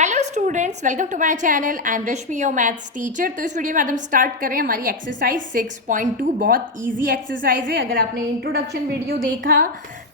Hello students, welcome to my channel. I am Rashmi, your maths teacher. तो इस video में हम स्टार्ट करें हमारी एक्सरसाइज 6.2। बहुत इजी एक्सरसाइज है। अगर आपने इंट्रोडक्शन वीडियो देखा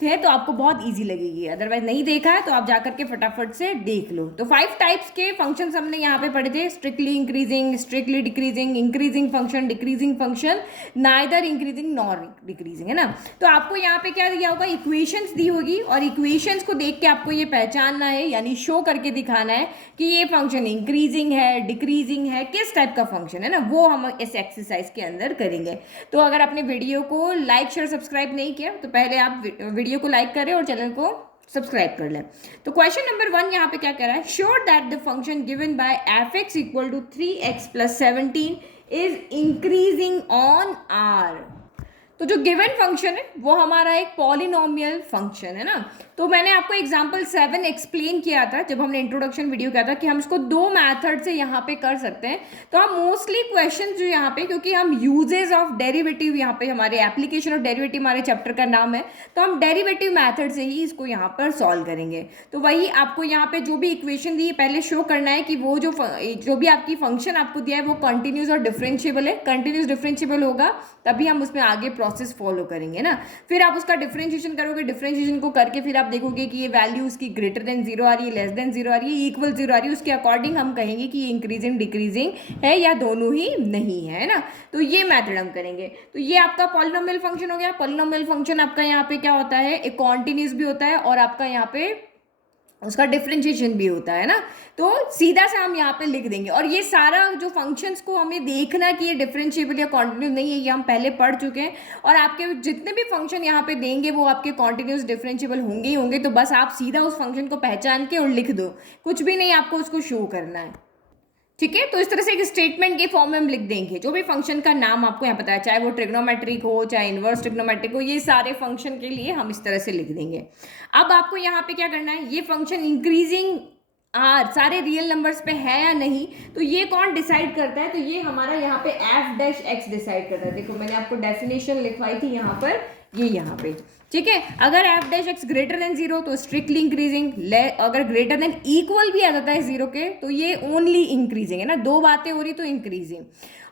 है तो आपको बहुत इजी लगेगी, अदरवाइज नहीं देखा है तो आप जाकर के फटाफट से देख लो। तो 5 टाइप्स के फंक्शंस हमने यहाँ पे पढ़े थे। Strictly increasing, strictly decreasing, increasing function, decreasing function, neither increasing nor decreasing, है ना। तो आपको यहाँ पे क्या दिया होगा, इक्वेशंस दी होगी और इक्वेशंस को देख के आपको ये पहचानना है, यानी शो करके दिखाना है कि ये फंक्शन इंक्रीजिंग है, डिक्रीजिंग है, किस टाइप का फंक्शन है ना, वो हम इस एक्सरसाइज के अंदर करेंगे। तो अगर आपने वीडियो को लाइक शेयर सब्सक्राइब नहीं किया तो पहले आप वीडियो को लाइक करें और चैनल को सब्सक्राइब कर लें। तो क्वेश्चन नंबर 1 यहाँ पे क्या कह रहा है, sure that the function given by F x equal to 3x plus 17 is increasing on R. तो जो गिवन फंक्शन है वो हमारा एक पॉलिनोमियल फंक्शन है ना। तो मैंने आपको एग्जांपल 7 एक्सप्लेन किया था जब हमने इंट्रोडक्शन वीडियो किया था कि हम इसको दो मेथड से यहाँ पे कर सकते हैं। तो हम मोस्टली क्वेश्चन जो यहाँ पे, क्योंकि हम यूजेस ऑफ डेरिवेटिव, यहाँ पे हमारे एप्लीकेशन ऑफ डेरिवेटिव हमारे चैप्टर का नाम है, तो हम डेरिवेटिव मेथड से ही इसको यहाँ पर सॉल्व करेंगे। तो वही आपको यहाँ पे जो भी इक्वेशन दी है पहले शो करना है कि वो जो भी आपकी फंक्शन आपको दिया है वो कंटिन्यूस और डिफरेंशिएबल है। कंटिन्यूस डिफरेंशिएबल होगा तभी हम उसमें आगे प्रोसेस फॉलो करेंगे ना। फिर आप उसका डिफरेंशिएशन करोगे, डिफरेंशिएशन को करके फिर आप देखोगे कि ये वैल्यू उसकी ग्रेटर देन 0 आ रही है, लेस देन 0 आ रही है, इक्वल 0 आ रही है। उसके अकॉर्डिंग हम कहेंगे कि ये इंक्रीजिंग डिक्रीजिंग है या दोनों ही नहीं है ना। तो ये मेथड हम करेंगे। तो ये आपका पॉलिनोमियल फंक्शन हो गया। पॉलिनोमियल फंक्शन आपका यहाँ पे क्या होता है, एक कॉन्टिन्यूस भी होता है और आपका यहाँ पे उसका डिफरेंशिएशन भी होता है ना। तो सीधा से हम यहाँ पे लिख देंगे। और ये सारा जो फंक्शंस को हमें देखना कि ये डिफरेंशिएबल या कॉन्टिन्यूस नहीं है, ये हम पहले पढ़ चुके हैं। और आपके जितने भी फंक्शन यहाँ पे देंगे वो आपके कॉन्टिन्यूस डिफरेंशिएबल होंगे ही होंगे। तो बस आप सीधा उस फंक्शन को पहचान के और लिख दो, कुछ भी नहीं आपको उसको शो करना है, ठीक है। तो इस तरह से एक स्टेटमेंट के फॉर्म में हम लिख देंगे जो भी फंक्शन का नाम आपको यहाँ पता है, चाहे वो ट्रिग्नोमेट्रिक हो चाहे इनवर्स ट्रिग्नोमेट्रिक हो, ये सारे फंक्शन के लिए हम इस तरह से लिख देंगे। अब आपको यहाँ पे क्या करना है, ये फंक्शन इंक्रीजिंग आर सारे रियल नंबर्स पे है या नहीं, तो ये कौन डिसाइड करता है, तो ये हमारा यहाँ पे एफ डैश एक्स डिसाइड करता है। देखो मैंने आपको डेफिनेशन लिखवाई थी यहाँ पर, ये यहाँ पे, ठीक है। अगर F dash x greater than 0 तो स्ट्रिक्टली इंक्रीजिंग, अगर ग्रेटर देन इक्वल भी आ जाता है 0 के तो ये ओनली इंक्रीजिंग है ना, दो बातें हो रही तो इंक्रीजिंग।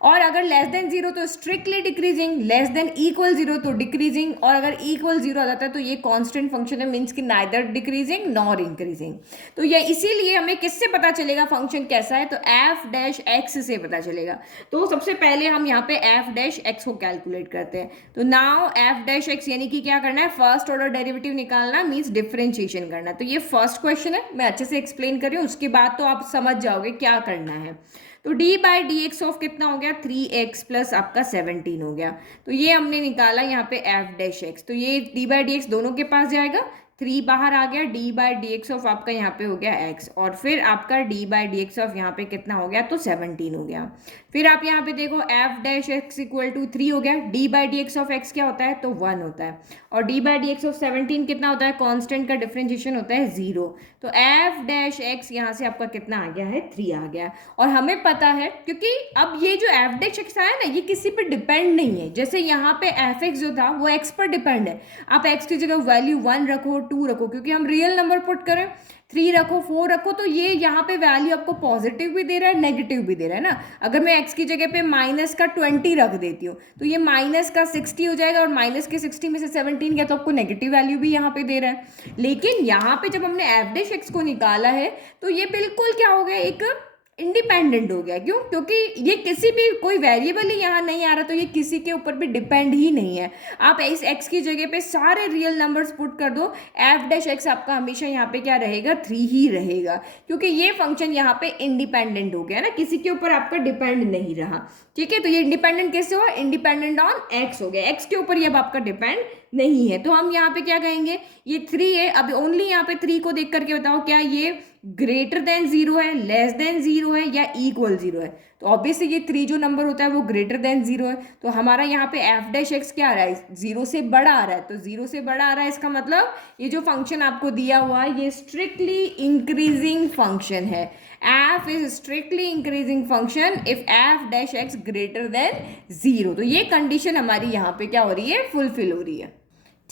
और अगर लेस देन 0 तो strictly decreasing, less than equal 0 तो डिक्रीजिंग, और अगर इक्वल 0 आ जाता है तो ये कांस्टेंट फंक्शन है, मीन्स कि नाइदर डिक्रीजिंग नॉर इंक्रीजिंग। तो ये इसीलिए हमें किससे पता चलेगा फंक्शन कैसा है, तो एफ डैश एक्स से पता चलेगा। तो सबसे पहले हम यहाँ पे एफ डैश एक्स को कैलकुलेट करते हैं। तो नाउ एफ डैश एक्स यानी कि क्या करना है, फर्स्ट ऑर्डर डेरिवेटिव निकालना, मीन्स डिफरेंशिएशन करना। तो ये फर्स्ट क्वेश्चन है, मैं अच्छे से एक्सप्लेन कर रही हूँ, उसके बाद तो आप समझ जाओगे क्या करना है। तो D by D x of कितना हो गया, 3x प्लस आपका 17 हो गया। तो ये हमने निकाला यहाँ पे एफ डैश एक्स। तो ये डी बाई डी एक्स दोनों के पास जाएगा, 3 बाहर आ गया, D by D x of आपका यहाँ पे हो गया x, और फिर आपका D by D x of यहाँ पे कितना हो गया, तो 17 हो गया। फिर आप यहाँ पे देखो F dash X equal to 3 हो गया, D by D x of X क्या होता है, तो 1 होता है, और D by D x of 17 कितना होता है, कॉन्स्टेंट का डिफरेंशिएशन होता है 0। तो एफ डैश एक्स यहाँ से आपका कितना आ गया है, 3 आ गया। और हमें पता है क्योंकि अब ये जो एफ डैश एक्स आया ना, ये किसी पर डिपेंड नहीं है। जैसे यहाँ पे एफ एक्स जो था वो एक्स पर डिपेंड है, आप एक्स की जगह वैल्यू 1 रखो, 2 रखो, क्योंकि हम रियल नंबर पुट करें, 3 रखो, 4 रखो, तो ये यहाँ पे वैल्यू आपको पॉजिटिव भी दे रहा है, नेगेटिव भी दे रहा है ना। अगर मैं x की जगह पे माइनस का 20 रख देती हूँ तो ये माइनस का 60 हो जाएगा, और माइनस के 60 में से 17 गया तो आपको नेगेटिव वैल्यू भी यहाँ पे दे रहा है। लेकिन यहाँ पे जब हमने एफ डैश एक्स को निकाला है तो ये बिल्कुल क्या हो गया, एक इंडिपेंडेंट हो गया। क्यों, क्योंकि ये किसी भी कोई वेरिएबल ही यहाँ नहीं आ रहा, तो ये किसी के ऊपर भी डिपेंड ही नहीं है। आप इस x की जगह पे सारे रियल नंबर्स पुट कर दो, एफ डैश एक्स आपका हमेशा यहाँ पे क्या रहेगा, 3 ही रहेगा, क्योंकि ये फंक्शन यहाँ पे इंडिपेंडेंट हो गया ना, किसी के ऊपर आपका डिपेंड नहीं रहा, ठीक है। तो ये इंडिपेंडेंट कैसे हुआ, इंडिपेंडेंट ऑन x हो गया, x के ऊपर ये अब आपका डिपेंड नहीं है। तो हम यहाँ पे क्या कहेंगे, ये 3 है। अब ओनली यहाँ पे 3 को देख करके बताओ क्या ये ग्रेटर देन 0 है, लेस देन 0 है, या इक्वल 0 है। तो ऑब्वियसली ये 3 जो नंबर होता है वो ग्रेटर देन 0 है। तो हमारा यहाँ पे एफ डैश एक्स क्या आ रहा है, 0 से बड़ा आ रहा है। तो 0 से बड़ा आ रहा है, इसका मतलब ये जो फंक्शन आपको दिया हुआ है ये स्ट्रिक्टली इंक्रीजिंग फंक्शन है। F is strictly increasing function if F dash x greater than 0। तो ये कंडीशन हमारी यहाँ पे क्या हो रही है, फुलफिल हो रही है,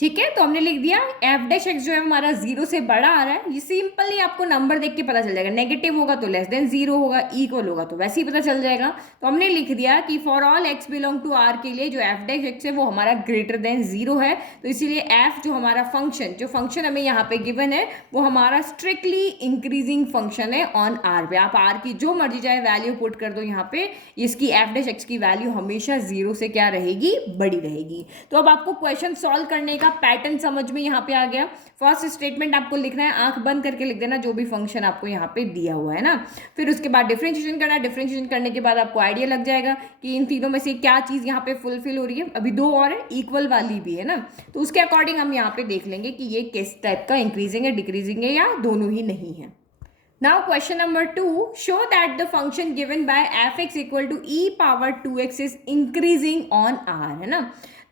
ठीक है, तो हमने लिख दिया एफ डैश एक्स जो है हमारा जीरो से बड़ा आ रहा है। ये सिंपली आपको नंबर देख के पता चल जाएगा, नेगेटिव होगा तो लेस देन जीरो होगा, इक्वल होगा तो वैसे ही पता चल जाएगा। तो हमने लिख दिया कि for all X belong to R के लिए जो एफ डैश एक्स है वो हमारा ग्रेटर देन जीरो है। तो इसीलिए एफ जो हमारा फंक्शन, जो फंक्शन हमें यहाँ पे गिवन है वो हमारा स्ट्रिक्टली इंक्रीजिंग फंक्शन है ऑन आर पे। आप आर की जो मर्जी चाहे वैल्यू पुट कर दो यहाँ पे, इसकी एफ डैश एक्स की वैल्यू हमेशा जीरो से क्या रहेगी, बड़ी रहेगी। तो अब आपको क्वेश्चन सॉल्व करने का पैटर्न समझ में यहाँ पे आ गया। फर्स्ट स्टेटमेंट आपको लिखना है, आंख बंद करके लिख देना जो भी फंक्शन आपको यहाँ पे दिया हुआ है ना। फिर उसके बाद डिफरेंशिएशन करना है, डिफरेंशिएशन करने के बाद आपको आइडिया लग जाएगा कि इन तीनों में से क्या चीज़ यहाँ पे फुलफिल हो रही है। अभी दो और है, इक्वल वाली भी है ना, तो उसके अकॉर्डिंग हम यहाँ पे देख लेंगे कि ये किस टाइप का इंक्रीजिंग है, डिक्रीजिंग है या दोनों ही नहीं है। Now question number 2, show that the function given by f(x) equal to e power 2x is increasing on r, है ना।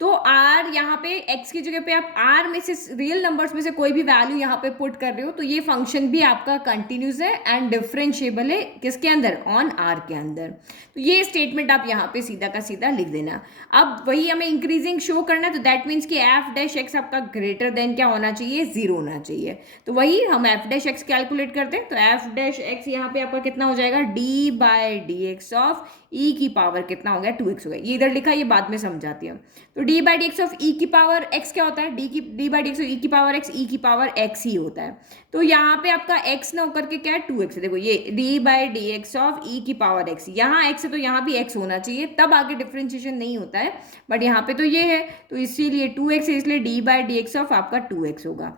तो r यहाँ पे x की जगह पे आप r में से रियल नंबर्स में से कोई भी वैल्यू यहाँ पे पुट कर रहे हो तो ये फंक्शन भी आपका कंटिन्यूस है एंड डिफरेंशिएबल है, किसके अंदर, ऑन r के अंदर। तो ये स्टेटमेंट आप यहाँ पे सीधा का सीधा लिख देना। अब वही हमें इंक्रीजिंग शो करना है, तो दैट मीन्स कि एफ डैश एक्स आपका ग्रेटर देन क्या होना चाहिए, जीरो होना चाहिए। तो वही हम एफ डैश एक्स कैलकुलेट करते हैं। तो एफ डैश एक्स यहाँ पे आपका कितना हो जाएगा, d by D x of e की पावर कितना हो गया, 2x हो गया। ये इधर लिखा, ये बाद में समझाती हूँ। तो D by D x of e की पावर एक्स क्या होता है, d by D x of e की पावर एक्स, ई की पावर एक्स ही होता है। तो यहाँ पे आपका एक्स ना होकर के क्या है, 2x है। देखो ये d by D x of e की पावर एक्स, यहाँ एक्स है तो यहाँ भी एक्स होना चाहिए, तब आगे डिफ्रेंशिएशन नहीं होता है, बट यहाँ पे तो ये है तो इसीलिए 2x है, इसलिए D by D x of आपका 2x होगा।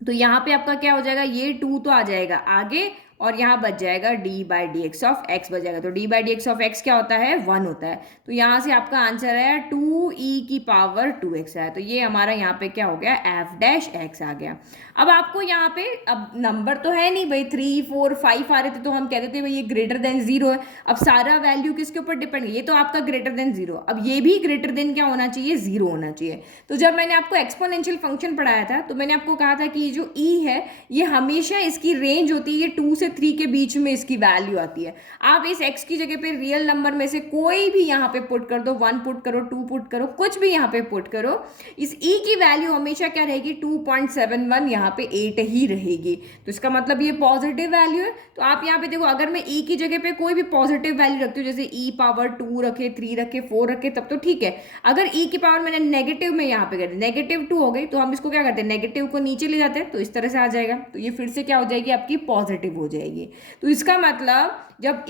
तो यहाँ पे आपका क्या हो जाएगा, ये 2 तो आ जाएगा आगे और यहाँ बच जाएगा d by D x of x बच जाएगा। तो D by D x of X क्या होता है, 1 होता है। तो यहाँ से आपका आंसर है 2e की पावर 2x है। तो ये हमारा यहाँ पे क्या हो गया, एफ डैश एक्स आ गया। अब आपको यहाँ पे, अब नंबर तो है नहीं भाई, 3 4 5 आ रहे थे तो हम कहते थे भाई ये ग्रेटर देन जीरो है। अब सारा वैल्यू किसके ऊपर डिपेंड है, ये तो आपका ग्रेटर देन जीरो, अब ये भी ग्रेटर देन क्या होना चाहिए, जीरो होना चाहिए। तो जब मैंने आपको एक्सपोनेंशियल फंक्शन पढ़ाया था तो मैंने आपको कहा था कि ये जो e है ये हमेशा इसकी रेंज होती है, ये 2 से 3 के बीच में इसकी वैल्यू आती है। आप इस x की जगह पे रियल नंबर में से कोई भी यहाँ पे पुट कर दो, 1 पुट करो, 2 पुट करो, कुछ भी यहाँ पे पुट करो, इस e की वैल्यू हमेशा क्या रहेगी, 2.71 यहाँ पे 8 ही रहेगी। तो इसका मतलब ये पॉजिटिव वैल्यू है। तो आप यहाँ पे देखो, अगर मैं e की जगह पे कोई भी पॉजिटिव वैल्यू रखती हूँ, जैसे e पावर 2 रखे, 3 रखे, 4 रखे, तब तो ठीक है। अगर e की पावर मैंने नेगेटिव में यहाँ पे कर दी, नेगेटिव 2 हो गई, तो हम इसको क्या करते हैं, नेगेटिव को नीचे ले जाते हैं, तो इस तरह से आ जाएगा। तो ये फिर से क्या हो जाएगी, आपकी पॉजिटिव हो जाएगी। तो इसका मतलब जब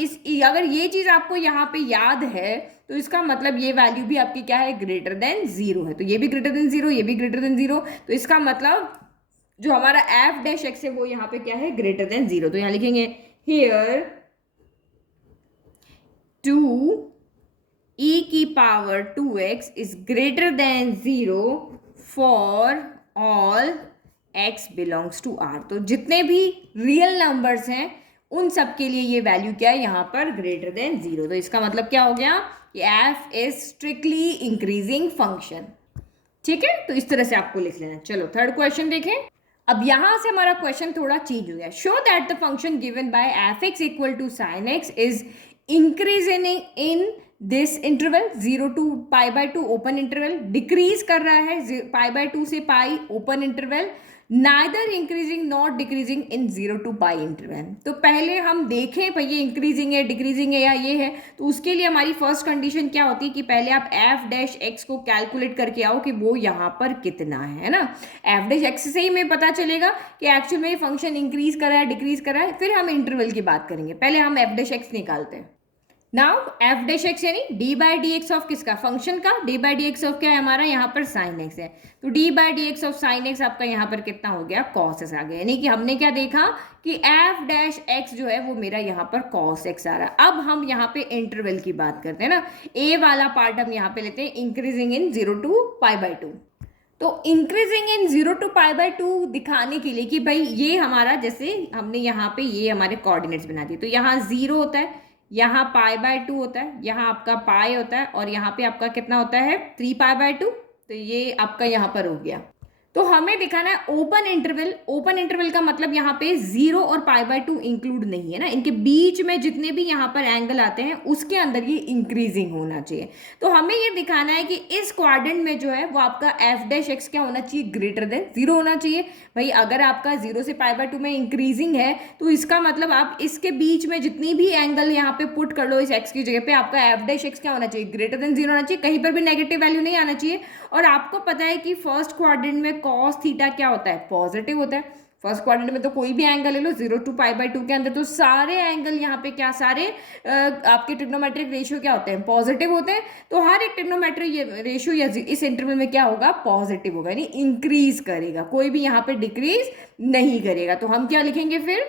अगर ये चीज आपको यहाँ पे याद है तो इसका मतलब ये वैल्यू भी आपकी क्या है, ग्रेटर देन जीरो है। तो ये भी ग्रेटर देन जीरो, ये भी ग्रेटर देन जीरो, तो इसका मतलब जो हमारा एफ डैश एक्स है वो यहाँ पे क्या है, ग्रेटर देन जीरो। तो यहाँ लिखेंगे हियर 2e की power 2x is greater than zero for all x belongs to r। तो जितने भी रियल नंबर्स हैं उन सब के लिए ये वैल्यू क्या है, यहाँ पर ग्रेटर देन जीरो। तो इसका मतलब क्या हो गया कि f is strictly increasing function. ठीक है, तो इस तरह से आपको लिख लेना। चलो थर्ड क्वेश्चन देखें। अब यहां से हमारा क्वेश्चन थोड़ा चेंज हो गया। Show that the function given by F x equal to sine x is increasing in this interval 0 to π/2 open interval, decrease कर रहा है π/2 से pi open interval, neither increasing not decreasing in 0 to π interval. तो पहले हम देखें भाई ये इंक्रीजिंग है, डिक्रीजिंग है या ये है, तो उसके लिए हमारी फर्स्ट कंडीशन क्या होती है कि पहले आप एफ डैश एक्स को कैलकुलेट करके आओ कि वो यहाँ पर कितना है ना। एफ डैश एक्स से ही हमें पता चलेगा कि एक्चुअल में ये फंक्शन इंक्रीज कर रहा है, डिक्रीज कर रहा है, फिर हम इंटरवल की बात करेंगे। पहले हम एफ डैश एक्स निकालते हैं। नाउ एफ डैश एक्स यानी D by D x of किसका, फंक्शन का। D by D x of क्या है हमारा, यहाँ पर साइन एक्स है। तो D by D x of sine x आपका यहाँ पर कितना हो गया, कॉस एक्स आ गया। यानी कि हमने क्या देखा कि एफ डैश एक्स जो है वो मेरा यहाँ पर कॉस एक्स आ रहा है। अब हम यहाँ पे इंटरवल की बात करते हैं ना, ए वाला पार्ट हम यहाँ पे लेते हैं, इंक्रीजिंग इन 0 to π/2। तो इंक्रीजिंग इन 0 to π/2 दिखाने के लिए कि भाई ये हमारा, जैसे हमने यहाँ पे ये हमारे कोऑर्डिनेट्स बना दिए, तो यहाँ 0 होता है, यहाँ π/2 होता है, यहाँ आपका पाई होता है और यहाँ पे आपका कितना होता है 3π/2। तो ये आपका यहाँ पर हो गया। तो हमें दिखाना है ओपन इंटरवल। ओपन इंटरवल का मतलब यहाँ पे 0 और π/2 इंक्लूड नहीं है ना, इनके बीच में जितने भी यहाँ पर एंगल आते हैं उसके अंदर ये इंक्रीजिंग होना चाहिए। तो हमें ये दिखाना है कि इस क्वाड्रेंट में जो है वो आपका f' क्या होना चाहिए, ग्रेटर देन 0 होना चाहिए। भाई अगर आपका 0 से π/2 में इंक्रीजिंग है तो इसका मतलब आप इसके बीच में जितनी भी एंगल यहाँ पे पुट कर लो इस x की जगह पे, आपका f' क्या होना चाहिए, ग्रेटर देन 0 होना चाहिए, कहीं पर भी नेगेटिव वैल्यू नहीं आना चाहिए। और आपको पता है कि फर्स्ट क्वाड्रेंट में कॉस थीटा क्या होता है, पॉजिटिव होता है। फर्स्ट क्वाड्रेंट में तो कोई भी एंगल ले लो 0 to π/2 के अंदर, तो सारे एंगल यहाँ पे क्या, सारे आपके ट्रिग्नोमेट्रिक रेशियो क्या होते हैं, पॉजिटिव होते हैं। तो हर एक ट्रिग्नोमेट्रिक रेशियो या इस इंटरवल में क्या होगा, पॉजिटिव होगा, यानी इंक्रीज करेगा, कोई भी यहाँ पे डिक्रीज नहीं करेगा। तो हम क्या लिखेंगे फिर,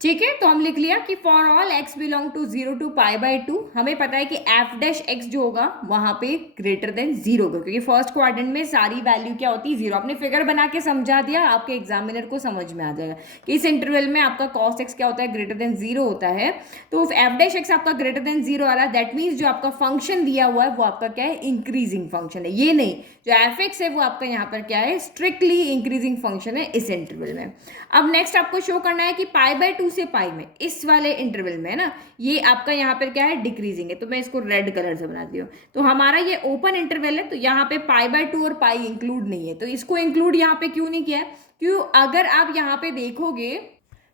ठीक है, तो हम लिख लिया कि for all x belong to 0 to π/2 हमें पता है कि f' जो होगा वहां पे ग्रेटर देन 0 होगा, क्योंकि फर्स्ट क्वाड्रेंट में सारी वैल्यू क्या होती है, 0। आपने फिगर बना के समझा दिया, आपके एग्जामिनर को समझ में आ जाएगा कि इस इंटरवल में आपका cos x क्या होता है, ग्रेटर देन 0 होता है। तो f' आपका ग्रेटर देन 0 आ रहा है, दैट मीन्स जो आपका फंक्शन दिया हुआ है वो आपका क्या है, इंक्रीजिंग फंक्शन है। ये नहीं, जो f(x) है वो आपका यहाँ पर क्या है, स्ट्रिक्टली इंक्रीजिंग फंक्शन है इस इंटरवल में। अब नेक्स्ट आपको शो करना है कि π/2 से पाई में, इस वाले इंटरवल में ना, ये आपका यहाँ पर क्या है, डिक्रीजिंग है। तो मैं इसको रेड कलर से बनाती हूँ। तो हमारा ये ओपन इंटरवल है, तो यहाँ पे π/2 और पाई इंक्लूड नहीं है। तो इसको इंक्लूड यहाँ पे क्यों नहीं किया है, क्यों, अगर आप यहाँ पे देखोगे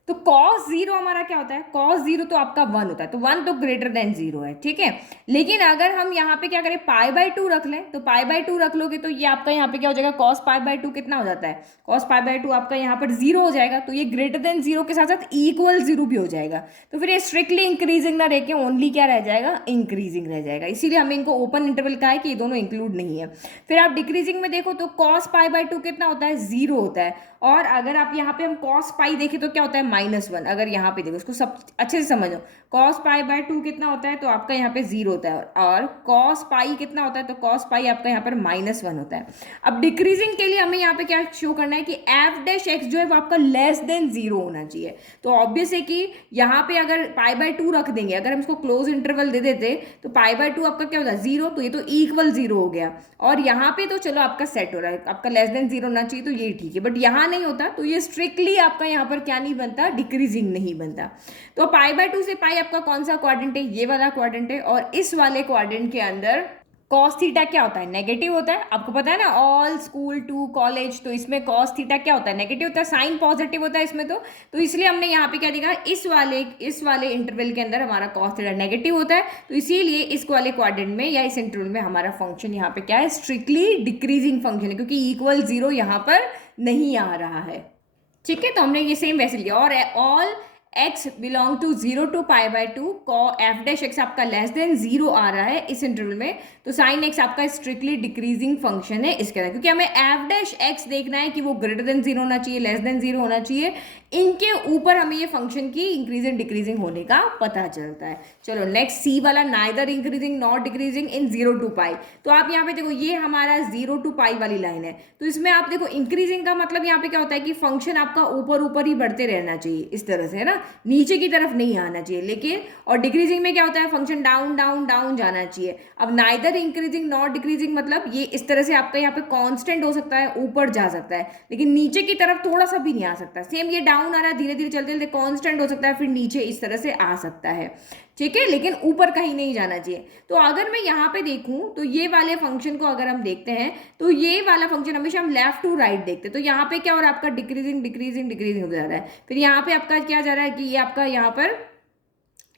तो cos 0 हमारा क्या होता है, cos 0 तो आपका 1 होता है, तो 1 तो ग्रेटर देन 0 है, ठीक है। लेकिन अगर हम यहाँ पे क्या करें, π/2 रख लें, तो π/2 रख लोगे तो ये आपका यहाँ पे क्या हो जाएगा, cos π/2 कितना हो जाता है, cos π/2 आपका यहाँ पर 0 हो जाएगा। तो ये ग्रेटर देन 0 के साथ साथ इक्वल 0 भी हो जाएगा। तो फिर ये स्ट्रिक्टली इंक्रीजिंग ना रह के ओनली क्या रह जाएगा, इंक्रीजिंग रह जाएगा। इसीलिए हमें इनको ओपन इंटरवल कहा है कि ये दोनों इंक्लूड नहीं है। फिर आप डिक्रीजिंग में देखो तो cos π/2 कितना होता है, 0 होता है। और अगर आप यहाँ पे हम cos पाई देखें तो क्या होता है, -1। अगर यहाँ पे देखो, इसको सब अच्छे से समझो, cos π/2 कितना होता है, तो आपका यहाँ पे 0 होता है। और cos पाई कितना होता है, तो cos पाई आपका यहाँ पर -1 होता है। अब डिक्रीजिंग के लिए हमें यहाँ पे क्या शो करना है कि f' जो है वो आपका लेस देन 0 होना चाहिए। तो ऑब्वियस है कि यहाँ पे अगर π/2 रख देंगे, अगर हम इसको क्लोज इंटरवल दे देते तो π/2 आपका क्या होता है, 0, तो ये तो इक्वल 0 हो गया। और यहाँ पे तो चलो आपका सेट हो रहा है, आपका लेस देन 0 होना चाहिए, तो ये ठीक है। बट यहाँ नहीं होता, तो ये स्ट्रिक्टली आपका यहाँ पर क्या नहीं बनता, डिक्रीजिंग नहीं बनता। तो π/2 से पाई आपका कौन सा क्वाड्रेंट है, ये वाला क्वाड्रेंट है। और इस वाले क्वाड्रेंट के अंदर कॉस थीटा क्या होता है, नेगेटिव होता है। आपको पता है ना, ऑल स्कूल टू कॉलेज, तो इसमें कॉस थीटा क्या होता है, नेगेटिव होता है, साइन पॉजिटिव होता है इसमें। तो इसलिए हमने यहाँ पे क्या देखा, इस वाले इंटरवल के अंदर हमारा कॉस थीटा नेगेटिव होता है। तो इसीलिए इस वाले क्वाड्रेंट में या इस इंटरवल में हमारा फंक्शन यहाँ पे क्या है, स्ट्रिक्टली डिक्रीजिंग फंक्शन है, क्योंकि इक्वल 0 यहाँ पर नहीं आ रहा है, ठीक है। तो हमने ये सेम वैसे लिया। और all x belong to 0 to π/2 f' आपका लेस देन 0 आ रहा है इस इंटरवल में, तो साइन x आपका स्ट्रिक्टली डिक्रीजिंग फंक्शन है इसके अंदर, क्योंकि हमें f' देखना है कि वो ग्रेटर देन 0 होना चाहिए, लेस देन 0 होना चाहिए। इनके ऊपर हमें ये फंक्शन की इंक्रीजिंग डिक्रीजिंग होने का पता चलता है। चलो नेक्स्ट सी वाला, neither increasing not decreasing in 0 to π। तो आप यहाँ पे देखो, ये हमारा 0 to π वाली लाइन है। तो इसमें आप देखो, इंक्रीजिंग का मतलब यहाँ पे क्या होता है कि फंक्शन आपका ऊपर ऊपर ही बढ़ते रहना चाहिए, इस तरह से, है ना, नीचे की तरफ नहीं आना चाहिए। लेकिन और डिक्रीजिंग में क्या होता है, फंक्शन डाउन डाउन डाउन जाना चाहिए। अब नाइदर इंक्रीजिंग नॉट डिक्रीजिंग मतलब ये इस तरह से आपका यहाँ पे कांस्टेंट हो सकता है, ऊपर जा सकता है, लेकिन नीचे की तरफ थोड़ा सा भी नहीं आ सकता। सेम ये डाउन आ रहा है, धीरे धीरे चलते चलते कांस्टेंट हो सकता है, फिर नीचे इस तरह से आ सकता है, ठीक है, लेकिन ऊपर कहीं नहीं जाना चाहिए। तो अगर मैं यहाँ पे देखूं तो ये वाले फंक्शन को अगर हम देखते हैं तो ये वाला फंक्शन हमेशा हम लेफ्ट टू राइट देखते हैं। तो यहाँ पे क्या हो रहा है, आपका डिक्रीजिंग डिक्रीजिंग डिक्रीजिंग हो जा रहा है। फिर यहाँ पे आपका क्या जा रहा है कि ये आपका यहाँ पर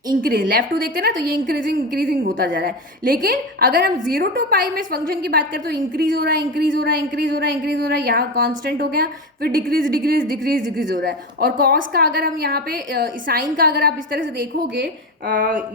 इंक्रीज, लेफ्ट टू देखते हैं ना, तो ये इंक्रीजिंग इंक्रीजिंग होता जा रहा है। लेकिन अगर हम 0 to π में इस फंक्शन की बात करें तो इंक्रीज हो रहा है, इंक्रीज हो रहा है, इंक्रीज हो रहा है, इंक्रीज हो रहा है, यहाँ कांस्टेंट हो गया, फिर डिक्रीज डिक्रीज डिक्रीज डिक्रीज हो रहा है। और कॉस का अगर हम यहाँ पे साइन का अगर आप इस तरह से देखोगे,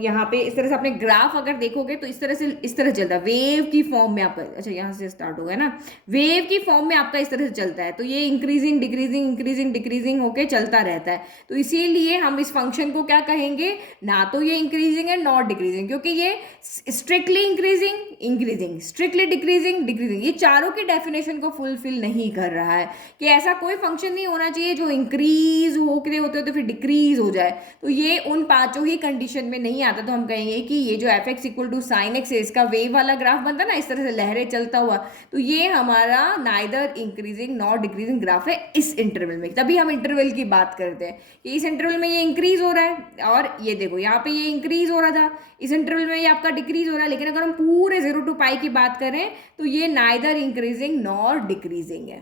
यहाँ पे इस तरह से अपने ग्राफ अगर देखोगे तो इस तरह चलता है, वेव की फॉर्म में आपका, अच्छा यहाँ से स्टार्ट हो गया ना, वेव की फॉर्म में आपका इस तरह से चलता है। तो ये इंक्रीजिंग डिक्रीजिंग इंक्रीजिंग डिक्रीजिंग होके चलता रहता है। तो इसीलिए हम इस फंक्शन को क्या कहेंगे, ना तो ये इंक्रीजिंग है नॉट डिक्रीजिंग, क्योंकि ये strictly increasing increasing, strictly decreasing decreasing, ये चारों की डेफिनेशन को फुलफिल नहीं कर रहा है कि ऐसा कोई फंक्शन नहीं होना चाहिए जो इंक्रीज होते होते तो फिर डिक्रीज हो जाए। तो ये उन पांचों ही कंडीशन में नहीं आता, तो हम कहेंगे कि ये जो F x equal to sine X है, इसका वेव वाला ग्राफ बनता है ना इस तरह से लहरें चलता हुआ, तो ये हमारा neither increasing not decreasing graph है इस इंटरवल में। तभी हम इंटरवल की बात करते हैं कि इस इंटरवल में ये इंक्रीज हो रहा है, और ये देखो यहाँ पे ये इंक्रीज हो रहा था, इस इंटरवल में ये आपका डिक्रीज हो रहा है। लेकिन अगर हम पूरे 0 to पाई की बात करें तो ये नाइदर इंक्रीजिंग नॉर डिक्रीजिंग है।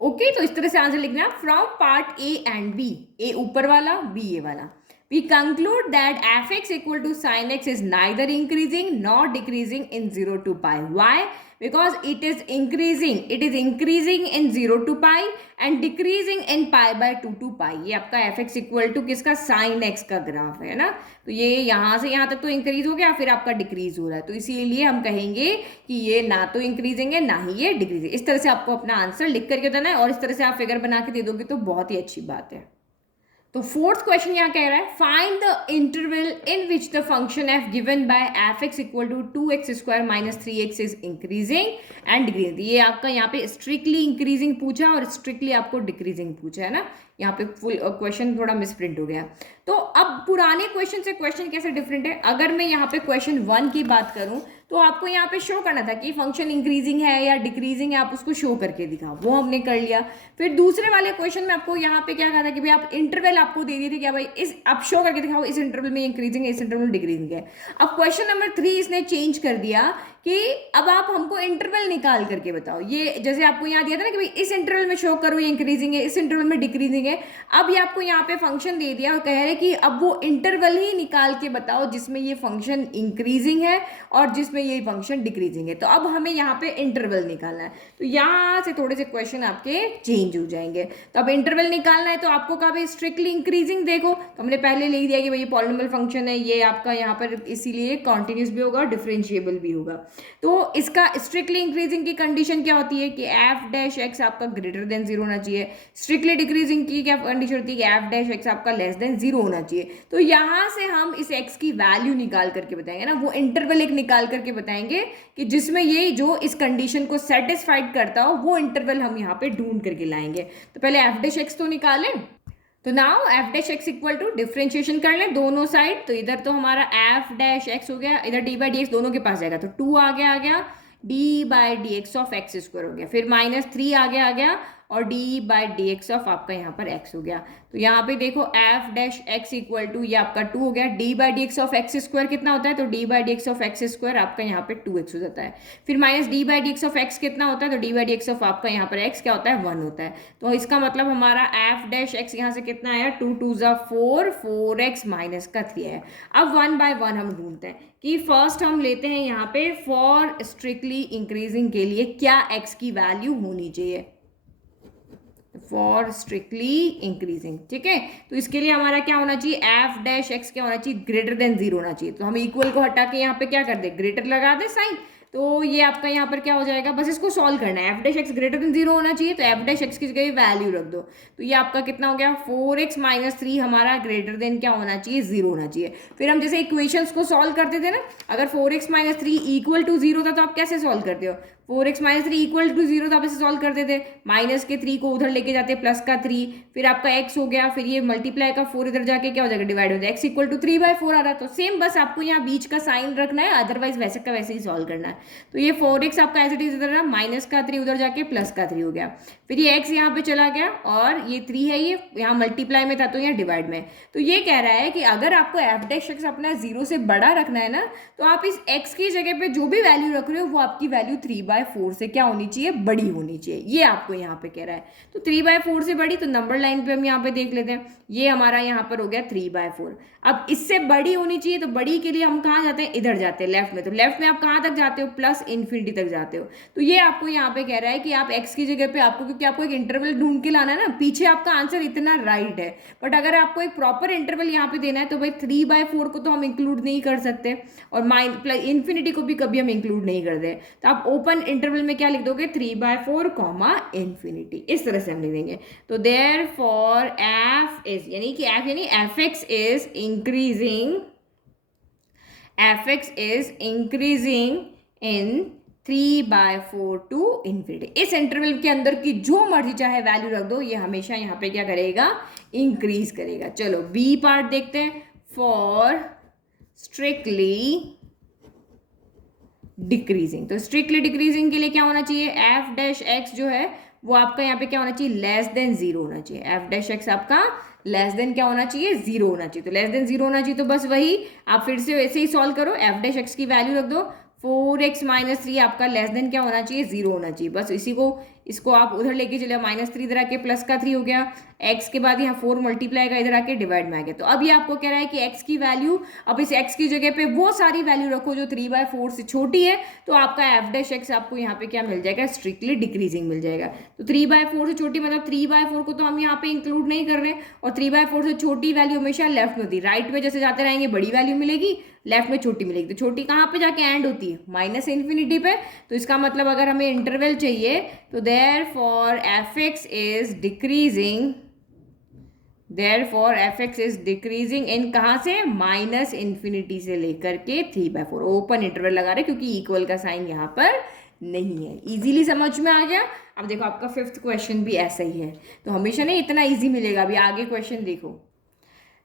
ओके, तो इस तरह से आंसर लिखना from part A and B, A ऊपर वाला बी ये वाला। We conclude that f(x) equal to sin x is neither increasing nor decreasing in 0 to pi. Why? Because it is increasing in 0 to pi and decreasing in pi by 2 to pi. ये आपका f(x) equal to किसका sin x का graph है ना, तो ये यहाँ से यहाँ तक तो इंक्रीज हो गया, फिर आपका डिक्रीज हो रहा है, तो इसीलिए हम कहेंगे कि ये ना तो इंक्रीजिंग है ना ही ये डिक्रीजिंग। इस तरह से आपको अपना आंसर लिख करके देना है, और इस तरह से आप फिगर बना के दे दोगे तो बहुत ही अच्छी बात है। तो फोर्थ क्वेश्चन यहाँ कह रहा है find the interval in which the function F given by F x equal to 2x² minus 3x is increasing and decreasing. ये आपका यहाँ पे स्ट्रिक्टली इंक्रीजिंग पूछा और स्ट्रिक्टली आपको डिक्रीजिंग पूछा है ना, यहाँ पे फुल क्वेश्चन थोड़ा मिसप्रिंट हो गया। तो अब पुराने क्वेश्चन से क्वेश्चन कैसे डिफरेंट है, अगर मैं यहाँ पे क्वेश्चन 1 की बात करूँ तो आपको यहाँ पे शो करना था कि फंक्शन इंक्रीजिंग है या डिक्रीजिंग है, आप उसको शो करके दिखाओ, वो हमने कर लिया। फिर दूसरे वाले क्वेश्चन में आपको यहाँ पे क्या कहा था कि भाई आप इंटरवल आपको दे दिए थे कि भाई इस आप शो करके दिखाओ इस इंटरवल में इंक्रीजिंग है इस इंटरवल में डिक्रीजिंग है। अब क्वेश्चन नंबर 3 इसने चेंज कर दिया कि अब आप हमको इंटरवल निकाल करके बताओ। ये जैसे आपको यहाँ दिया था ना कि भाई इस इंटरवल में शो करो ये इंक्रीजिंग है, इस इंटरवल में डिक्रीजिंग है। अब ये आपको यहाँ पे फंक्शन दे दिया और कह रहे कि अब वो इंटरवल ही निकाल के बताओ जिसमें ये फंक्शन इंक्रीजिंग है और जिसमें ये फंक्शन डिक्रीजिंग है। तो अब हमें यहाँ पे इंटरवल निकालना है, तो यहाँ से थोड़े से क्वेश्चन आपके चेंज हो जाएंगे। तो अब इंटरवल निकालना है तो आपको कहा भाई स्ट्रिक्टली इंक्रीजिंग देखो, तो हमने पहले लिख दिया कि भाई ये पॉलिनोमियल फंक्शन है, ये आपका यहाँ पर इसीलिए कॉन्टिन्यूस भी होगा डिफरेंशिएबल भी होगा। तो इसका स्ट्रिक्टली इंक्रीजिंग की कंडीशन क्या होती है कि एफ डैश एक्स आपका ग्रेटर देन 0 होना चाहिए। स्ट्रिक्टली डिक्रीजिंग की क्या कंडीशन होती है कि एफ डैश एक्स आपका लेस देन 0 होना चाहिए। तो यहाँ से हम इस एक्स की वैल्यू निकाल करके बताएंगे ना, वो इंटरवल एक निकाल करके बताएंगे कि जिसमें ये जो इस कंडीशन को सेटिस्फाइड करता हो वो इंटरवल हम यहाँ पे ढूंढ करके लाएंगे। तो पहले एफ डैश एक्स तो निकालें, तो now F dash X equal to differentiation कर लें दोनों साइड। तो इधर तो हमारा एफ डैश एक्स हो गया, इधर डी बाई डी एक्स दोनों के पास जाएगा तो 2 आ गया D by D x of X square हो गया, फिर -3 आ गया और D by D x of आपका यहाँ पर एक्स हो गया। तो यहाँ पे देखो F dash X equal to ये आपका 2 हो गया, D by D x of X square कितना होता है, तो D by D x of X square आपका यहाँ पे 2x हो जाता है। फिर minus D by D x of X कितना होता है, तो D by D x of आपका यहाँ पर एक्स क्या होता है 1 होता है। तो इसका मतलब हमारा एफ डैश एक्स यहाँ से कितना आया 2 2 4 4x माइनस का 3 है। अब 1 बाय 1 हम ढूंढते हैं कि फर्स्ट हम लेते हैं यहाँ पे फॉर स्ट्रिक्टली इंक्रीजिंग के लिए क्या x की वैल्यू होनी चाहिए, फॉर स्ट्रिक्टली इंक्रीजिंग। ठीक है, तो इसके लिए हमारा क्या होना चाहिए, एफ डैश एक्स क्या होना चाहिए ग्रेटर देन 0 होना चाहिए। तो हम इक्वल को हटा के यहाँ पे क्या कर दे ग्रेटर लगा दे साइन, तो ये आपका यहाँ पर क्या हो जाएगा, बस इसको सॉल्व करना है। F dash x greater than 0 होना चाहिए, तो एफ डैश एक्स की जगह वैल्यू रख दो, तो ये आपका कितना हो गया 4x माइनस 3 हमारा ग्रेटर देन क्या होना चाहिए 0 होना चाहिए। फिर हम जैसे इक्वेशंस को सॉल्व करते थे ना, अगर 4x माइनस 3 इक्वल टू 0 था तो आप कैसे सॉल्व करते हो, 4x माइनस 3 इक्वल टू 0 तो आप इसे सॉल्व करते थे, माइनस के 3 को उधर लेके जाते प्लस का 3, फिर आपका x हो गया, फिर ये मल्टीप्लाई का 4 इधर जाके क्या हो जाएगा डिवाइड हो जाएगा, x इक्वल टू 3/4 आ रहा है। तो सेम बस आपको यहाँ बीच का साइन रखना है, अदरवाइज वैसे का वैसे ही सॉल्व करना है। तो ये 4x आपका एज इट इज इधर रहा, माइनस का 3 उधर जाके प्लस का 3 हो गया, फिर ये x यहाँ पे चला गया और ये 3 है, ये यहाँ मल्टीप्लाई में था तो यहाँ डिवाइड में। तो ये कह रहा है कि अगर आपको एफ डैश एक्स अपना 0 से बड़ा रखना है ना, तो आप इस x की जगह पे जो भी वैल्यू रख रहे हो वो आपकी वैल्यू 3/4 से क्या होनी चाहिए, बड़ी होनी चाहिए। ये आपको यहाँ पे कह रहा है, तो 3/4 से बड़ी, तो नंबर लाइन पे हम यहाँ पे देख लेते हैं, ये हमारा यहाँ पर हो गया 3/4। अब इससे बड़ी होनी चाहिए, तो बड़ी के लिए हम कहाँ जाते हैं, इधर जाते हैं लेफ्ट में। तो लेफ्ट में आप कहाँ तक जाते हो प्लस इन्फिनिटी तक जाते हो। तो ये आपको यहाँ पे कह रहा है कि आप x की जगह पे आपको, क्योंकि आपको एक इंटरवल ढूंढ के लाना है ना, पीछे आपका आंसर इतना राइट है, बट अगर आपको एक प्रॉपर इंटरवल यहाँ पे देना है तो भाई 3/4 को तो हम इंक्लूड नहीं कर सकते, और प्लस इन्फिनिटी को भी कभी हम इंक्लूड नहीं करते। तो आप ओपन इंटरवल में क्या लिख दोगे, 3/4 कॉमा इन्फिनिटी, इस तरह से हम लिख देंगे। तो देयर फॉर एफ इज, यानी कि एफ यानी F X is increasing, fx is increasing in 3/4 to infinity. इस इंटरवल के अंदर की जो मर्जी चाहे वैल्यू रख दो, ये हमेशा यहाँ पे क्या करेगा, इंक्रीज करेगा। चलो बी पार्ट देखते हैं। फॉर स्ट्रिक्टली डिक्रीजिंग, तो स्ट्रिक्टली डिक्रीजिंग के लिए क्या होना चाहिए, एफ डैश एक्स जो है वो आपका यहाँ पे क्या होना चाहिए, लेस देन 0 होना चाहिए। एफ डैश एक्स आपका लेस देन क्या होना चाहिए, 0 होना चाहिए। तो लेस देन 0 होना चाहिए, तो बस वही आप फिर से वैसे ही सॉल्व करो, एफ डैश एक्स की वैल्यू रख दो, 4x - 3 आपका लेस देन क्या होना चाहिए, 0 होना चाहिए। बस इसी को, इसको आप उधर लेके चले, -3 इधर आके प्लस का 3 हो गया, x के बाद यहाँ 4 मल्टीप्लाई का इधर आके डिवाइड में आ गया। तो अब ये आपको कह रहा है कि x की वैल्यू, अब इस x की जगह पे वो सारी वैल्यू रखो जो 3/4 से छोटी है, तो आपका एफ डैश एक्स आपको यहाँ पे क्या मिल जाएगा, स्ट्रिक्टली डिक्रीजिंग मिल जाएगा। तो 3/4 से छोटी मतलब 3/4 को तो हम यहाँ पे इंक्लूड नहीं कर रहे, और 3/4 से छोटी वैल्यू हमेशा लेफ्ट में होती है, राइट में जैसे जाते रहेंगे बड़ी वैल्यू मिलेगी, लेफ्ट में छोटी मिलेगी। तो छोटी कहाँ पे जाके एंड होती है, माइनस इन्फिनिटी पे। तो इसका मतलब अगर हमें इंटरवल चाहिए तो therefore F X is decreasing, therefore fx is decreasing in, कहाँ से, माइनस इन्फिनिटी से लेकर के 3/4। ओपन इंटरवल लगा रहे क्योंकि इक्वल का साइन यहाँ पर नहीं है। इजीली समझ में आ गया। अब देखो आपका 5th क्वेश्चन भी ऐसा ही है, तो हमेशा नहीं इतना इजी मिलेगा। अभी आगे क्वेश्चन देखो,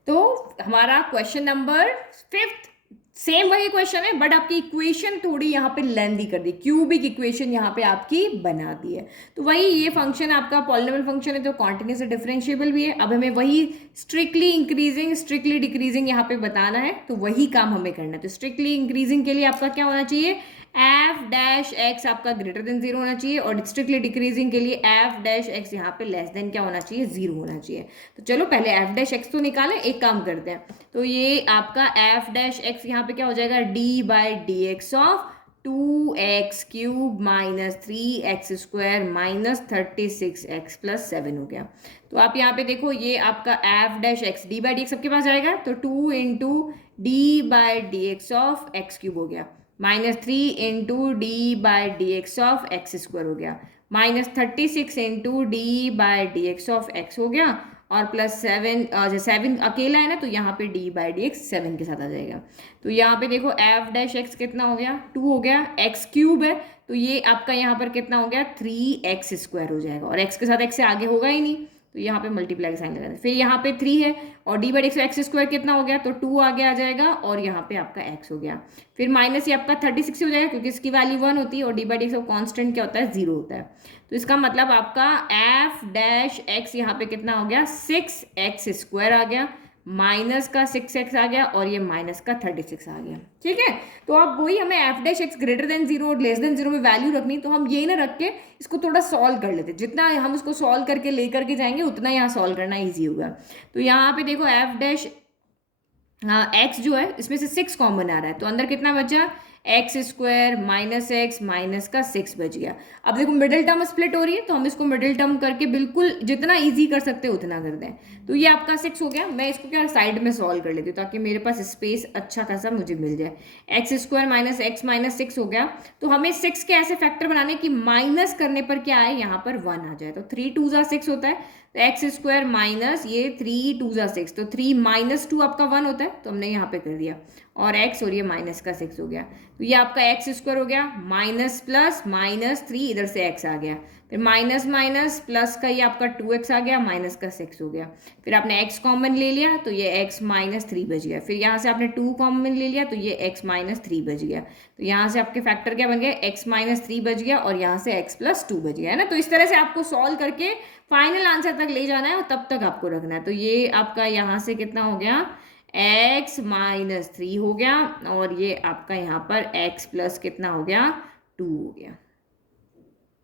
तो हमारा क्वेश्चन नंबर 5th सेम वही क्वेश्चन है, बट आपकी इक्वेशन थोड़ी यहाँ पे लेंथी कर दी, क्यूबिक इक्वेशन यहाँ पे आपकी बना दी है। तो वही ये फंक्शन आपका पॉलिनोमियल फंक्शन है, तो कॉन्टिन्यूस और डिफरेंशिएबल भी है। अब हमें वही स्ट्रिक्टली इंक्रीजिंग स्ट्रिक्टली डिक्रीजिंग यहाँ पे बताना है, तो वही काम हमें करना है। तो स्ट्रिक्टली इंक्रीजिंग के लिए आपका क्या होना चाहिए, एफ डैश एक्स आपका ग्रेटर देन 0 होना चाहिए, और स्ट्रिक्टली डिक्रीजिंग के लिए एफ डैश एक्स यहाँ पे लेस देन क्या होना चाहिए, 0 होना चाहिए। तो चलो पहले एफ डैश एक्स तो निकालें, एक काम करते हैं। तो ये आपका एफ डैश एक्स यहाँ पे क्या हो जाएगा, d/dx of 2x³ - 3x² - 36x + 7 हो गया। तो आप यहाँ पे देखो, ये आपका एफ डैश एक्स d/dx सबके पास जाएगा, तो 2 × d/dx ऑफ x³ हो गया, -3 × d/dx ऑफ x² हो गया, -36 × d/dx ऑफ x हो गया, और +7, 7 अकेला है ना, तो यहाँ पे d/dx 7 के साथ आ जाएगा। तो यहाँ पे देखो एफ डैश एक्स कितना हो गया, 2 हो गया, x³ है तो ये आपका यहाँ पर कितना हो गया, 3x² हो जाएगा, और x के साथ x से आगे होगा ही नहीं, तो यहाँ पे मल्टीप्लाई का साइन लगाना। फिर यहाँ पे 3 है, और d/dx x² कितना हो गया, तो 2 आगे आ जाएगा, और यहाँ पे आपका x हो गया। फिर माइनस ये आपका 36 हो जाएगा, क्योंकि इसकी वैल्यू 1 होती है, और d/dx का कॉन्स्टेंट क्या होता है, 0 होता है। तो इसका मतलब आपका एफ डैश एक्स यहाँ पे कितना हो गया, 6x² आ गया, माइनस का 6x आ गया, और ये माइनस का 36 आ गया। ठीक है, तो अब वही हमें F dash x greater than 0 और लेस देन 0 में वैल्यू रखनी, तो हम ये ना रख के इसको थोड़ा सॉल्व कर लेते, जितना हम उसको सॉल्व करके लेकर के जाएंगे उतना यहाँ सॉल्व करना ईजी होगा। तो यहाँ पे देखो एफ डैश एक्स जो है इसमें से 6 कॉमन आ रहा है, तो अंदर कितना बचा, x² -x माइनस का 6 बच गया। अब देखो मिडिल टर्म स्प्लिट हो रही है, तो हम इसको मिडिल टर्म करके बिल्कुल जितना इजी कर सकते हैं उतना कर दें। तो ये आपका 6 हो गया, मैं इसको क्या साइड में सॉल्व कर लेती हूँ ताकि मेरे पास स्पेस अच्छा खासा मुझे मिल जाए। x² - x - 6 हो गया, तो हमें 6 के ऐसे फैक्टर बनाने की माइनस करने पर क्या आए, यहाँ पर 1 आ जाए, तो 3 × 2 = 6 होता है, तो x² माइनस ये 3 × 2 = 6, तो 3 - 2 आपका 1 होता है, तो हमने यहाँ पे कर दिया, और x और ये माइनस का 6 हो गया। तो ये आपका x² हो गया, माइनस प्लस -3 इधर से x आ गया, फिर माइनस माइनस प्लस का ये आपका 2x आ गया, माइनस का 6 हो गया। फिर आपने x कॉमन ले लिया, तो ये x - 3 बच गया। फिर यहाँ से आपने 2 कॉमन ले लिया, तो ये x - 3 बच गया। तो यहाँ से आपके फैक्टर क्या बन गया, x - 3 बच गया, और यहाँ से x + 2 बच गया, है ना। तो इस तरह से आपको सॉल्व करके फाइनल आंसर तक ले जाना है, और तब तक आपको रखना है। तो ये आपका यहाँ से कितना हो गया, x - 3 हो गया, और ये आपका यहाँ पर x प्लस कितना हो गया, 2 हो गया।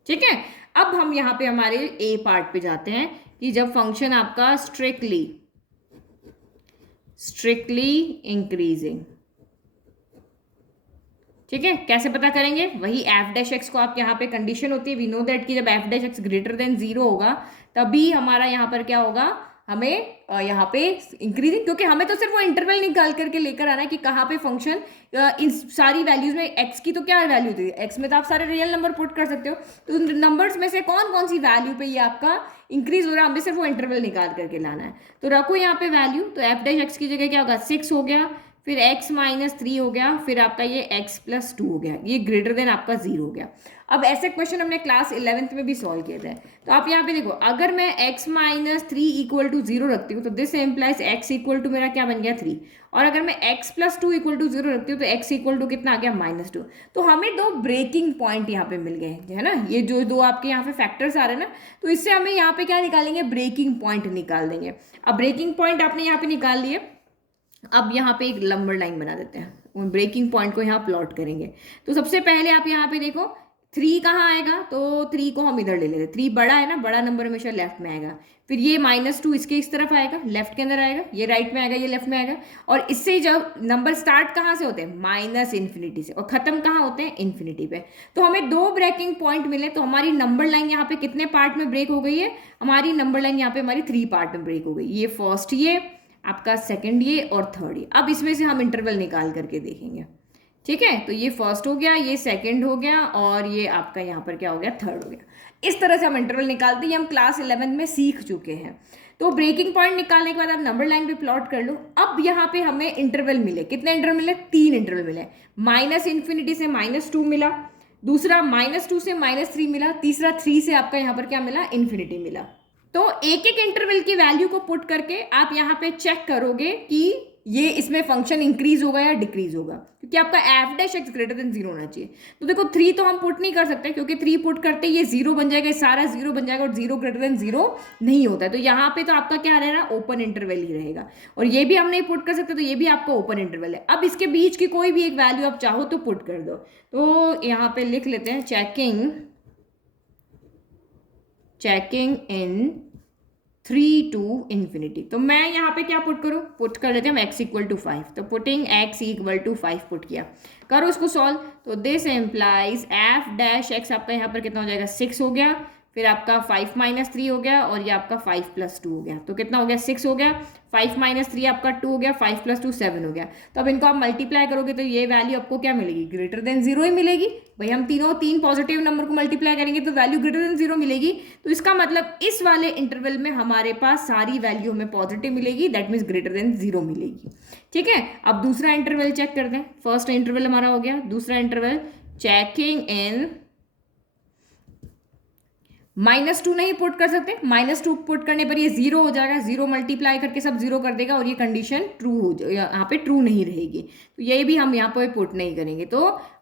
ठीक है, अब हम यहाँ पे हमारे ए पार्ट पे जाते हैं कि जब फंक्शन आपका स्ट्रिक्टली इंक्रीजिंग, ठीक है, कैसे पता करेंगे? वही एफ डैश एक्स को आप यहाँ पे कंडीशन होती है, वी नो दैट कि जब F dash x greater than 0 होगा तभी हमारा यहाँ पर क्या होगा, हमें यहाँ पे इंक्रीजिंग, क्योंकि हमें तो सिर्फ वो इंटरवल निकाल करके लेकर आना है कि कहाँ पे फंक्शन इन सारी वैल्यूज में एक्स की तो क्या वैल्यू थी, एक्स में तो आप सारे रियल नंबर पुट कर सकते हो, तो उन नंबर्स में से कौन कौन सी वैल्यू पे ये आपका इंक्रीज हो रहा है, हमें सिर्फ वो इंटरवल निकाल करके लाना है। तो रखो यहाँ पे वैल्यू, तो एफ डैश एक्स की जगह क्या होगा, 6 हो गया, फिर x माइनस 3 हो गया, फिर आपका ये x प्लस 2 हो गया, ये ग्रेटर देन आपका 0 हो गया। अब ऐसे क्वेश्चन हमने क्लास 11th में भी सॉल्व किए थे, तो आप यहाँ पे देखो, अगर मैं x माइनस 3 इक्वल टू 0 रखती हूँ तो this implies x equal to मेरा क्या बन गया 3, और अगर मैं x प्लस 2 इक्वल टू 0 रखती हूँ तो x इक्वल टू कितना आ गया -2। तो हमें दो ब्रेकिंग पॉइंट यहाँ पे मिल गए, है ना, ये जो दो आपके यहाँ पे फैक्टर्स आ रहे हैं ना, तो इससे हमें यहाँ पे क्या निकालेंगे, ब्रेकिंग पॉइंट निकाल देंगे। अब ब्रेकिंग पॉइंट आपने यहाँ पे निकाल लिए, अब यहाँ पे एक लंबर लाइन बना देते हैं, ब्रेकिंग पॉइंट को यहाँ प्लॉट करेंगे। तो सबसे पहले आप यहाँ पे देखो 3 कहाँ आएगा, तो 3 को हम इधर ले लेते हैं, 3 बड़ा है ना, बड़ा नंबर हमेशा लेफ्ट में आएगा, फिर ये -2 इसके इस तरफ आएगा, लेफ्ट के अंदर आएगा, ये राइट में आएगा, ये लेफ्ट में आएगा, और इससे जब नंबर स्टार्ट कहाँ से होते हैं, -इन्फिनिटी से, और खत्म कहाँ होते हैं, इन्फिनिटी पे। तो हमें दो ब्रेकिंग पॉइंट मिले, तो हमारी नंबर लाइन यहाँ पे कितने पार्ट में ब्रेक हो गई है, हमारी नंबर लाइन यहाँ पे हमारी 3 पार्ट में ब्रेक हो गई, ये फर्स्ट ये आपका, सेकंड ये, और थर्ड ये। अब इसमें से हम इंटरवल निकाल करके देखेंगे, ठीक है, तो ये फर्स्ट हो गया, ये सेकंड हो गया, और ये आपका यहाँ पर क्या हो गया, थर्ड हो गया। इस तरह से हम इंटरवल निकालते हैं, हम क्लास 11 में सीख चुके हैं। तो ब्रेकिंग पॉइंट निकालने के बाद आप नंबर लाइन पे प्लॉट कर लो। अब यहाँ पे हमें इंटरवल मिले, कितने इंटरवल मिले, 3 इंटरवल मिले, -इन्फिनिटी से -2 मिला, दूसरा -2 से -3 मिला, तीसरा 3 से आपका यहाँ पर क्या मिला, इन्फिनिटी मिला। तो एक एक इंटरवल की वैल्यू को पुट करके आप यहाँ पे चेक करोगे कि ये इसमें फंक्शन इंक्रीज होगा या डिक्रीज होगा, क्योंकि आपका F dash x greater than 0 होना चाहिए। तो देखो 3 तो हम पुट नहीं कर सकते, क्योंकि 3 पुट करते ये 0 बन जाएगा, सारा 0 बन जाएगा, और 0 ग्रेटर देन 0 नहीं होता है। तो यहाँ पे तो आपका क्या रहेगा, ओपन इंटरवल ही रहेगा, और ये भी हम नहीं पुट कर सकते, तो ये भी आपका ओपन इंटरवल है। अब इसके बीच की कोई भी एक वैल्यू आप चाहो तो पुट कर दो। तो यहाँ पे लिख लेते हैं चेकिंग इन 3 to इन्फिनिटी। तो मैं यहाँ पे क्या पुट करूँ, पुट कर लेते हैं हम x इक्वल टू 5, तो putting x equal to 5 put किया, करो उसको सॉल्व। तो this implies F dash X आपका यहाँ पर कितना हो जाएगा, 6 हो गया, फिर आपका 5 - 3 हो गया, और ये आपका 5 + 2 हो गया, तो कितना हो गया, 6 हो गया, 5 - 3 आपका 2 हो गया, 5 + 2 7 हो गया। तो अब इनको आप मल्टीप्लाई करोगे तो ये वैल्यू आपको क्या मिलेगी, ग्रेटर देन 0 ही मिलेगी। भाई हम तीन पॉजिटिव नंबर को मल्टीप्लाई करेंगे तो वैल्यू ग्रेटर देन 0 मिलेगी। तो इसका मतलब इस वाले इंटरवल में हमारे पास सारी वैल्यू हमें पॉजिटिव मिलेगी, दैट मीन्स ग्रेटर देन 0 मिलेगी। ठीक है, अब दूसरा इंटरवल चेक करते हैं। फर्स्ट इंटरवल हमारा हो गया, दूसरा इंटरवल चेकिंग इन -2 नहीं पुट कर सकते, -2 पुट करने पर ये 0 हो जाएगा, 0 मल्टीप्लाई करके सब 0 कर देगा, और ये कंडीशन ट्रू हो जाएगी, यहाँ पे ट्रू नहीं रहेगी, तो ये भी हम यहाँ पे पुट नहीं करेंगे। तो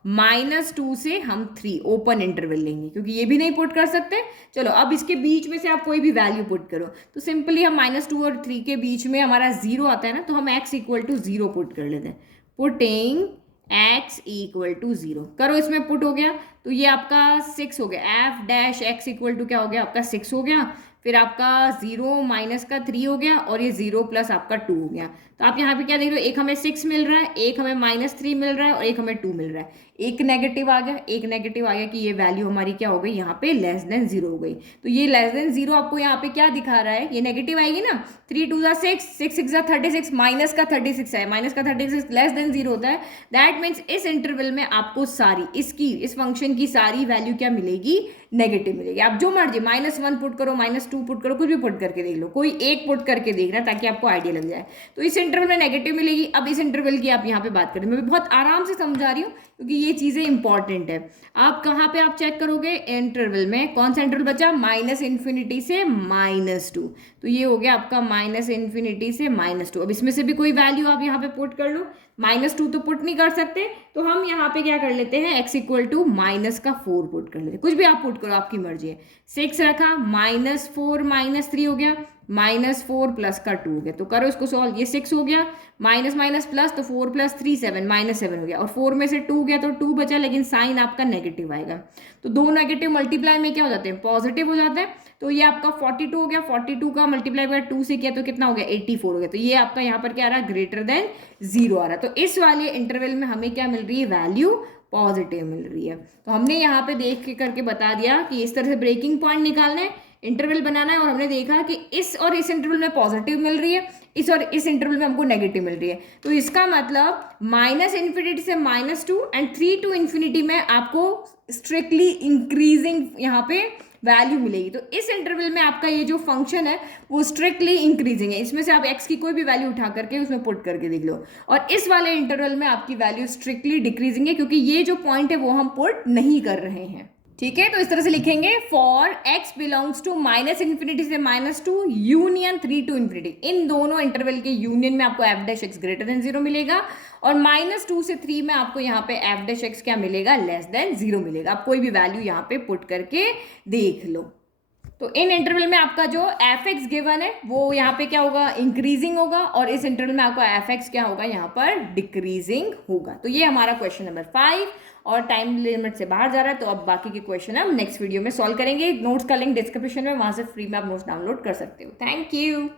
-2 से हम 3 ओपन इंटरवल लेंगे, क्योंकि ये भी नहीं पुट कर सकते। चलो अब इसके बीच में से आप कोई भी वैल्यू पुट करो, तो सिंपली हम -2 और 3 के बीच में हमारा 0 आता है ना, तो हम x इक्वल टू 0 पुट कर लेते हैं, पुटिंग x इक्वल टू 0, करो इसमें पुट हो गया, तो ये आपका 6 हो गया, F dash X equal to क्या हो गया, आपका 6 हो गया, फिर आपका 0 माइनस का 3 हो गया, और ये 0 प्लस आपका 2 हो गया। तो आप यहाँ पे क्या देख रहे हो, एक हमें 6 मिल रहा है, एक हमें -3 मिल रहा है, और एक हमें 2 मिल रहा है। एक नेगेटिव आ गया कि ये वैल्यू हमारी क्या हो गई, यहाँ पे लेस देन 0 हो गई। तो ये लेस देन 0 आपको यहाँ पे क्या दिखा रहा है, ये नेगेटिव आएगी ना, 3 2 6, 6 6 36, माइनस का 36 है, माइनस का 36 लेस देन 0 होता है। दैट मीन्स इस इंटरवल में आपको सारी इस फंक्शन की सारी वैल्यू क्या मिलेगी, नेगेटिव मिलेगी। आप जो मर्जी -1 पुट करो, -2 पुट करो, कुछ भी पुट करके देख लो, कोई एक पुट करके देखना ताकि आपको आइडिया लग जाए। तो इस इंटरवल में नेगेटिव मिलेगी। अब इस इंटरवल की आप यहाँ पे बात करें, मैं बहुत आराम से समझा रही हूँ क्योंकि ये चीज़ें इंपॉर्टेंट है। आप कहाँ पे आप चेक करोगे, इंटरवल में कौन सा इंटरवल बचा, -इन्फिनिटी से -2, तो ये हो गया आपका -इन्फिनिटी से -2। अब इसमें से भी कोई वैल्यू आप यहाँ पे पुट कर लो, -2 तो पुट नहीं कर सकते, तो हम यहाँ पे क्या कर लेते हैं, x इक्वल टू -4 पुट कर लेते हैं, कुछ भी आप पुट करो, आपकी मर्जी है। 6 रखा, -4 -3 हो गया, -4 प्लस का 2 हो गया, तो करो इसको सॉल्व। ये 6 हो गया, माइनस माइनस प्लस, तो 4 + 3 7, -7 हो गया, और 4 में से 2 गया तो 2 बचा, लेकिन साइन आपका नेगेटिव आएगा। तो दो नेगेटिव मल्टीप्लाई में क्या हो जाते हैं, पॉजिटिव हो जाता है। तो ये आपका 42 हो गया, 42 का मल्टीप्लाई अगर 2 से किया तो कितना हो गया, 84 हो गया। तो ये आपका यहाँ पर क्या आ रहा है, ग्रेटर देन 0 आ रहा है। तो इस वाले इंटरवल में हमें क्या मिल रही है, वैल्यू पॉजिटिव मिल रही है। तो हमने यहाँ पे देख के करके बता दिया कि इस तरह से ब्रेकिंग पॉइंट निकालना है, इंटरवल बनाना है, और हमने देखा कि इस और इस इंटरवल में पॉजिटिव मिल रही है, इस और इस इंटरवल में हमको नेगेटिव मिल रही है। तो इसका मतलब -∞ से -2 एंड 3 to ∞ में आपको स्ट्रिक्टली इंक्रीजिंग यहाँ पे वैल्यू मिलेगी। तो इस इंटरवल में आपका ये जो फंक्शन है वो स्ट्रिक्टली इंक्रीजिंग है। इसमें से आप x की कोई भी वैल्यू उठा करके उसमें पुट करके देख लो। और इस वाले इंटरवल में आपकी वैल्यू स्ट्रिक्टली डिक्रीजिंग है, क्योंकि ये जो पॉइंट है वो हम पुट नहीं कर रहे हैं। ठीक है, तो इस तरह से लिखेंगे फॉर x बिलोंग्स टू -∞ से -2 यूनियन 3 to ∞। इन दोनों इंटरवल के यूनियन में आपको f' > 0 मिलेगा, और -2 से 3 में आपको यहाँ पे f' क्या मिलेगा, <0 मिलेगा। आप कोई भी वैल्यू यहाँ पे पुट करके देख लो। तो इन इंटरवल में आपका जो f(x) गिवन है वो यहाँ पे क्या होगा, इंक्रीजिंग होगा, और इस इंटरवल में आपका f(x) क्या होगा, यहाँ पर डिक्रीजिंग होगा। तो ये हमारा क्वेश्चन नंबर 5, और टाइम लिमिट से बाहर जा रहा है। तो अब बाकी के क्वेश्चन हम नेक्स्ट वीडियो में सॉल्व करेंगे। नोट्स का लिंक डिस्क्रिप्शन में, वहां से फ्री में आप नोट्स डाउनलोड कर सकते हो। Thank you.